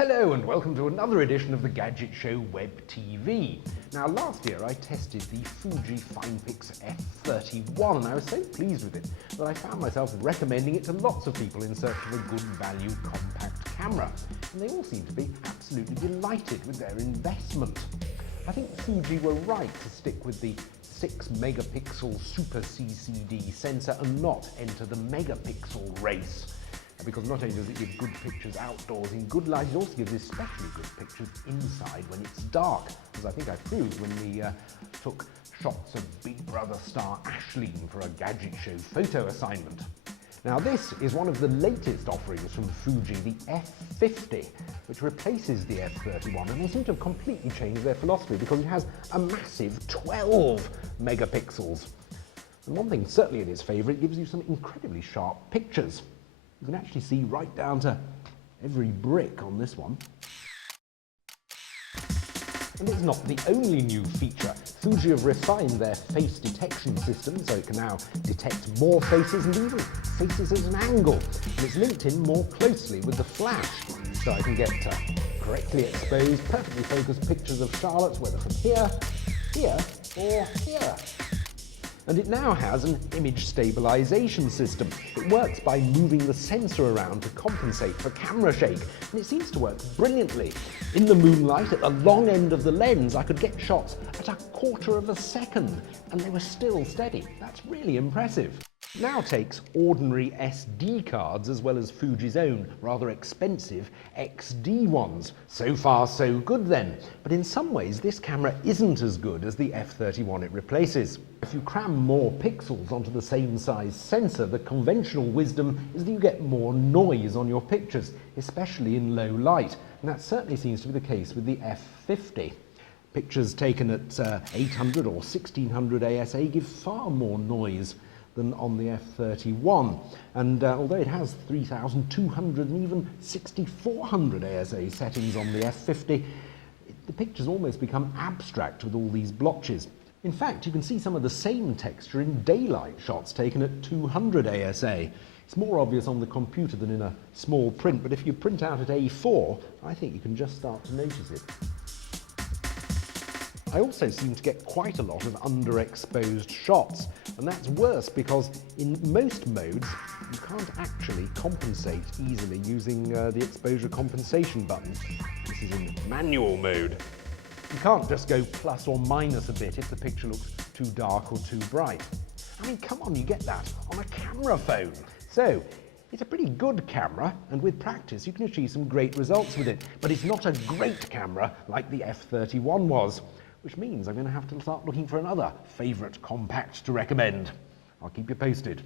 Hello and welcome to another edition of the Gadget Show Web TV. Now last year I tested the Fuji Finepix F31 and I was so pleased with it that I found myself recommending it to lots of people in search of a good value compact camera. And they all seem to be absolutely delighted with their investment. I think Fuji were right to stick with the 6 megapixel Super CCD sensor and not enter the megapixel race. Because not only does it give good pictures outdoors in good light, it also gives especially good pictures inside when it's dark, as I think I proved when we took shots of Big Brother star Ashleen for a Gadget Show photo assignment. Now this is one of the latest offerings from Fuji, the F50, which replaces the F31, and they seem to have completely changed their philosophy because it has a massive 12 megapixels. And one thing certainly in its favour, it gives you some incredibly sharp pictures. You can actually see right down to every brick on this one. And it's not the only new feature. Fuji have refined their face detection system so it can now detect more faces and even faces at an angle. And it's linked in more closely with the flash, so I can get correctly exposed, perfectly focused pictures of Charlotte, whether from here, here, or here. And it now has an image stabilization system. It works by moving the sensor around to compensate for camera shake, and it seems to work brilliantly. In the moonlight, at the long end of the lens, I could get shots at 1/4 of a second, and they were still steady. That's really impressive. It now takes ordinary SD cards as well as Fuji's own rather expensive XD ones. So far so good then, but in some ways this camera isn't as good as the F31 it replaces. If you cram more pixels onto the same size sensor, the conventional wisdom is that you get more noise on your pictures, especially in low light, and that certainly seems to be the case with the F50. Pictures taken at 800 or 1600 ASA give far more noise than on the F31, and although it has 3200 and even 6400 ASA settings on the F50, the pictures almost become abstract with all these blotches. In fact, you can see some of the same texture in daylight shots taken at 200 ASA. It's more obvious on the computer than in a small print, but if you print out at A4, I think you can just start to notice it. I also seem to get quite a lot of underexposed shots, and that's worse because in most modes you can't actually compensate easily using the exposure compensation button. This is in manual mode. You can't just go plus or minus a bit if the picture looks too dark or too bright. I mean, come on, you get that on a camera phone. So, it's a pretty good camera, and with practice you can achieve some great results with it, but it's not a great camera like the F31 was. Which means I'm going to have to start looking for another favourite compact to recommend. I'll keep you posted.